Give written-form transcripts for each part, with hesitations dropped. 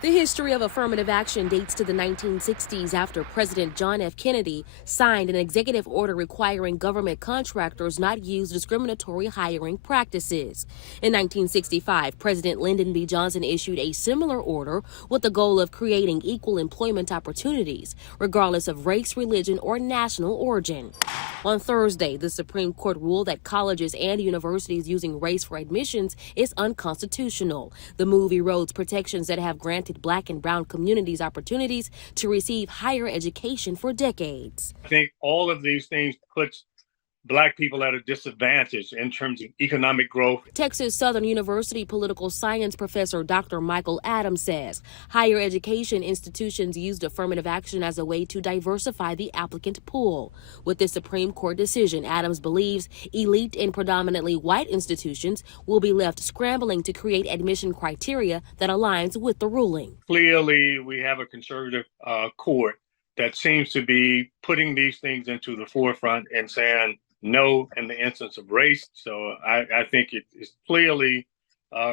The history of affirmative action dates to the 1960s after President John F. Kennedy signed an executive order requiring government contractors not use discriminatory hiring practices. In 1965, President Lyndon B. Johnson issued a similar order with the goal of creating equal employment opportunities, regardless of race, religion, or national origin. On Thursday, the Supreme Court ruled that colleges and universities using race for admissions is unconstitutional. The move erodes protections that have granted Black and brown communities opportunities to receive higher education for decades. I think all of these things puts Black people at a disadvantage in terms of economic growth. Texas Southern University political science professor Dr. Michael Adams says higher education institutions used affirmative action as a way to diversify the applicant pool. With the Supreme Court decision, Adams believes elite and predominantly white institutions will be left scrambling to create admission criteria that aligns with the ruling. Clearly, we have a conservative court that seems to be putting these things into the forefront and saying no in the instance of race. So I think it is clearly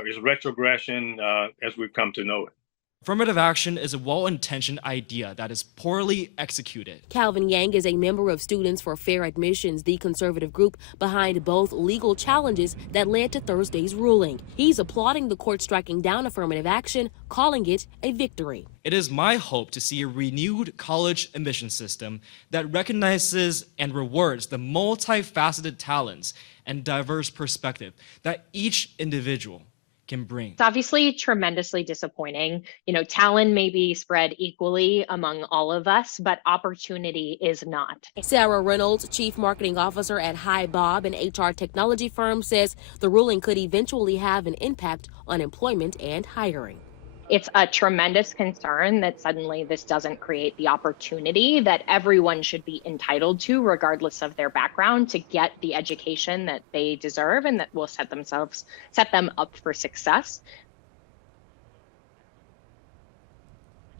is retrogression as we've come to know it. Affirmative action is a well-intentioned idea that is poorly executed. Calvin Yang is a member of Students for Fair Admissions, the conservative group behind both legal challenges that led to Thursday's ruling. He's applauding the court striking down affirmative action, calling it a victory. It is my hope to see a renewed college admission system that recognizes and rewards the multifaceted talents and diverse perspective that each individual can bring. It's obviously tremendously disappointing. Talent may be spread equally among all of us, but opportunity is not. Sarah Reynolds, chief marketing officer at Hi Bob, an HR technology firm, says the ruling could eventually have an impact on employment and hiring. It's a tremendous concern that suddenly this doesn't create the opportunity that everyone should be entitled to, regardless of their background, to get the education that they deserve and that will set them up for success.